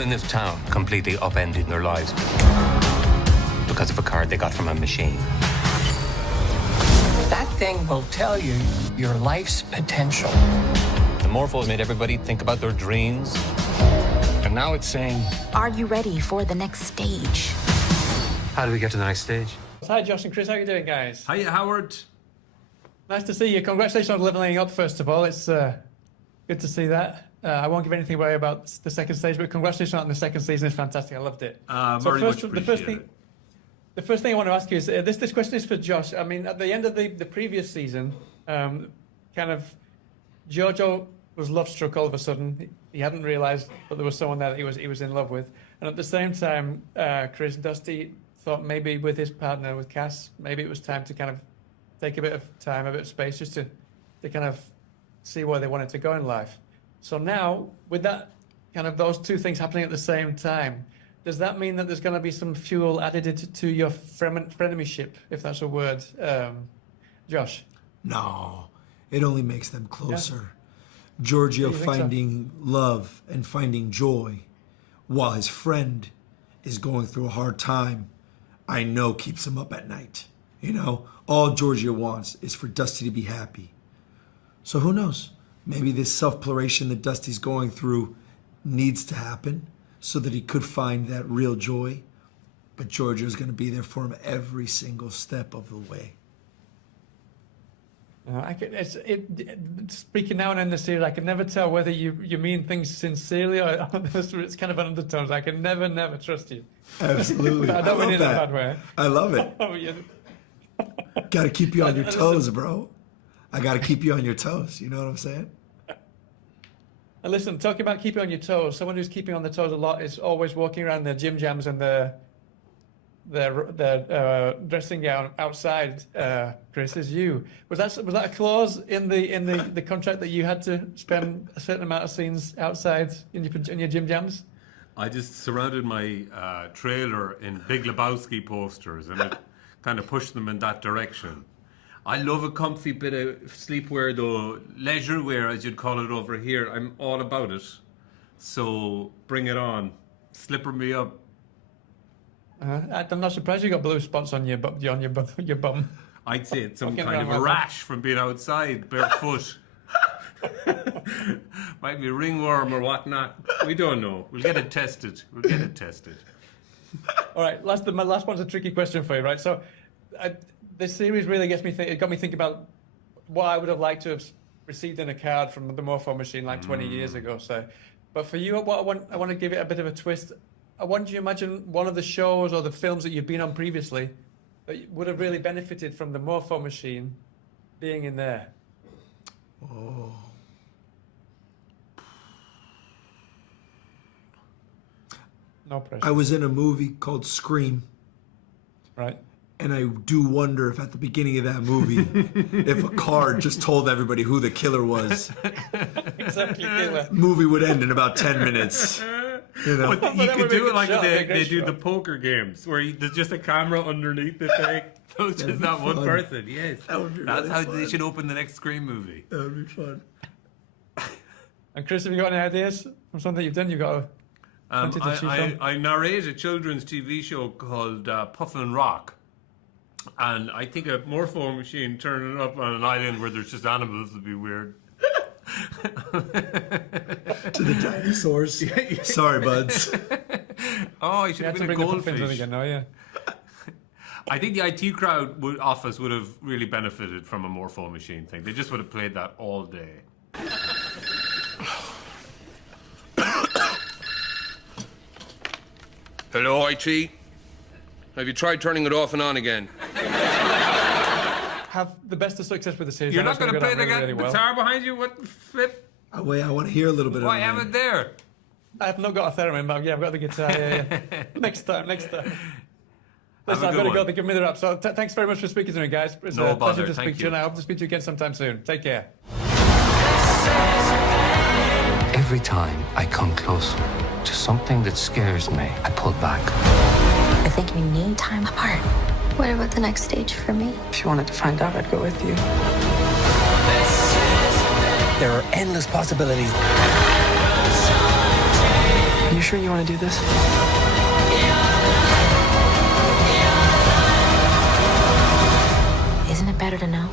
in this town completely upending their lives because of a card they got from a machine. That thing will tell you your life's potential. The Morphos made everybody think about their dreams. And now it's saying, are you ready for the next stage? how do we get to the next stage? Hi, Josh and Chris. How are you doing, guys? Hiya, Howard. Nice to see you. Congratulations on leveling up, first of all. It's good to see that. I won't give anything away about the second stage, but congratulations on the second season. It's fantastic. I loved it. Very much appreciated. The first thing I want to ask you is, this question is for Josh. I mean, at the end of the previous season, kind of, Giorgio was love-struck all of a sudden. He hadn't realised that there was someone there that he was in love with. And at the same time, Chris, Dusty thought maybe with his partner, with Cass, maybe it was time to kind of take a bit of time, a bit of space, just to kind of see where they wanted to go in life. So now, with that kind of those two things happening at the same time, does that mean that there's going to be some fuel added to your frenemyship, if that's a word, Josh? No, it only makes them closer. Yeah. Giorgio finding love and finding joy while his friend is going through a hard time, I know keeps him up at night. You know, all Giorgio wants is for Dusty to be happy. So who knows? Maybe this self-pleuration that Dusty's going through needs to happen so that he could find that real joy. But Giorgio's going to be there for him every single step of the way. Speaking now and in the series, I can never tell whether you mean things sincerely or it's kind of an undertones. I can never trust you. Absolutely. I don't mean it in a bad way. I love it. Got to keep you on your toes, bro. I got to keep you on your toes. You know what I'm saying? And listen, talking about keeping on your toes, someone who's keeping on the toes a lot is always walking around their gym jams and their dressing gown outside. Chris, is you. Was that a clause in the contract that you had to spend a certain amount of scenes outside in your gym jams? I just surrounded my trailer in Big Lebowski posters and it kind of pushed them in that direction. I love a comfy bit of sleepwear, though. Leisure wear, as you'd call it over here. I'm all about it. So bring it on. Slipper me up. I'm not surprised you got blue spots on your bum. I'd say it's some kind of a rash from being outside barefoot. Might be a ringworm or whatnot. We don't know. We'll get it tested. All right, my last one's a tricky question for you, right? So, this series really got me thinking about what I would have liked to have received in a card from the Morpho machine like 20 years ago. So, but for you, I want to give it a bit of a twist. I want you to imagine one of the shows or the films that you've been on previously that would have really benefited from the Morpho machine being in there. Oh. No pressure. I was in a movie called Scream. Right. And I do wonder if at the beginning of that movie, if a card just told everybody who the killer was. Exactly, killer. Movie would end in about 10 minutes. You know? But you could do it like they do the poker games, where there's just a camera underneath the thing. So it's just that one person. Yes, that would be that's really how fun. they should open the next Scream movie. That would be fun. And Chris, have you got any ideas from something you've done? You've got I narrate a children's TV show called Puffin Rock. And I think a Morpho machine turning up on an island where there's just animals would be weird. To the dinosaurs. Sorry, buds. Oh, I should have been a goldfish. Again, no, yeah. I think the IT crowd office would have really benefited from a Morpho machine thing. They just would have played that all day. Hello, IT? Have you tried turning it off and on again? Have the best of success with the series. You're not going to play the really guitar behind you? What the flip? Wait, I want to hear a little bit of it. I have it there. I've not got a theremin, but yeah, I've got the guitar. Yeah. Next time. Listen, I've got to go to give me the rap. So thanks very much for speaking to me, guys. It's no a bother. pleasure to speak to you, and I hope to speak to you again sometime soon. Take care. Every time I come closer to something that scares me, I pull back. I think we need time apart. What about the next stage for me? If you wanted to find out, I'd go with you. There are endless possibilities. you sure you want to do this? Isn't it better to know?